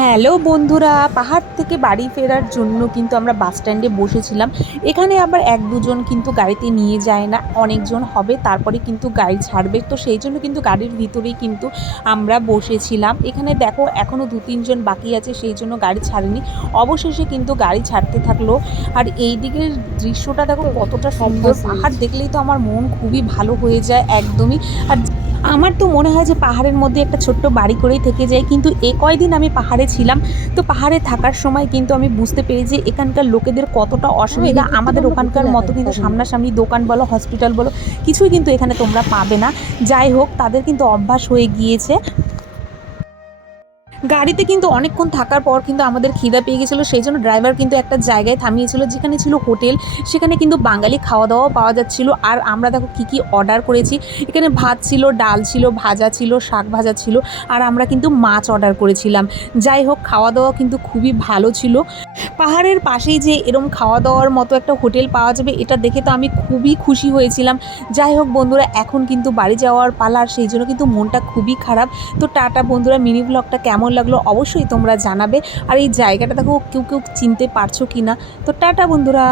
Hello বন্ধুরা, পাহাড় থেকে বাড়ি ফেরার জন্য কিন্তু আমরা বাস স্ট্যান্ডে বসেছিলাম। এখানে আবার এক দুজন কিন্তু গাড়িতে নিয়ে যায় না, অনেকজন হবে তারপরে কিন্তু গাড়ি ছাড়বে। তো সেই জন্য কিন্তু গাড়ির ভিতরেই কিন্তু আমরা বসেছিলাম। এখানে দেখো এখনও 2-3 জন বাকি আছে, সেই জন্য গাড়ি ছাড়েনি। অবশেষে কিন্তু গাড়ি ছাড়তে থাকলো। আর এই দিকের দৃশ্যটা দেখো কতটা সুন্দর। পাহাড় দেখলেই তো আমার মন খুবই ভালো হয়ে যায় একদমই। আর আমার তো মনে হয় যে পাহাড়ের মধ্যে একটা ছোট্ট বাড়ি করেই থেকে যাই। কিন্তু এ কয়দিন আমি পাহাড়ে ছিলাম, তো পাহাড়ে থাকার সময় কিন্তু আমি বুঝতে পেরেছি যে এখানকার লোকেদের কতটা অসুবিধা। আমাদের ওখানকার মতো কিন্তু সামনাসামনি দোকান বলো, হসপিটাল বলো, কিছুই কিন্তু এখানে তোমরা পাবে না। যাই হোক, তাদের কিন্তু অভ্যাস হয়ে গিয়েছে। গাড়িতে কিন্তু অনেকক্ষণ থাকার পর কিন্তু আমাদের খিদা পেয়ে গেছিলো, সেই জন্য ড্রাইভার কিন্তু একটা জায়গায় থামিয়েছিল যেখানে ছিল হোটেল। সেখানে কিন্তু বাঙালি খাওয়া দাওয়াও পাওয়া যাচ্ছিলো। আর আমরা দেখো কী কী অর্ডার করেছি। এখানে ভাত ছিল, ডাল ছিল, ভাজা ছিল, শাক ভাজা ছিল, আর আমরা কিন্তু মাছ অর্ডার করেছিলাম। যাই হোক, খাওয়া দাওয়া কিন্তু খুবই ভালো ছিল। পাহাড়ের পাশেই যে এরম খাওয়া দাওয়ার মতো একটা হোটেল পাওয়া যাবে, এটা দেখে তো আমি খুবই খুশি হয়েছিলাম। যাই হোক বন্ধুরা, এখন কিন্তু বাড়ি যাওয়ার পালা, আর সেই জন্য কিন্তু মনটা খুবই খারাপ। তো টাটা বন্ধুরা, মিনি ব্লগটা কেমন লাগলো অবশ্যই তোমরা জানাবে। আর এই জায়গাটা দেখো কেউ কেউ চিনতে পারছো কি না। তো টাটা বন্ধুরা।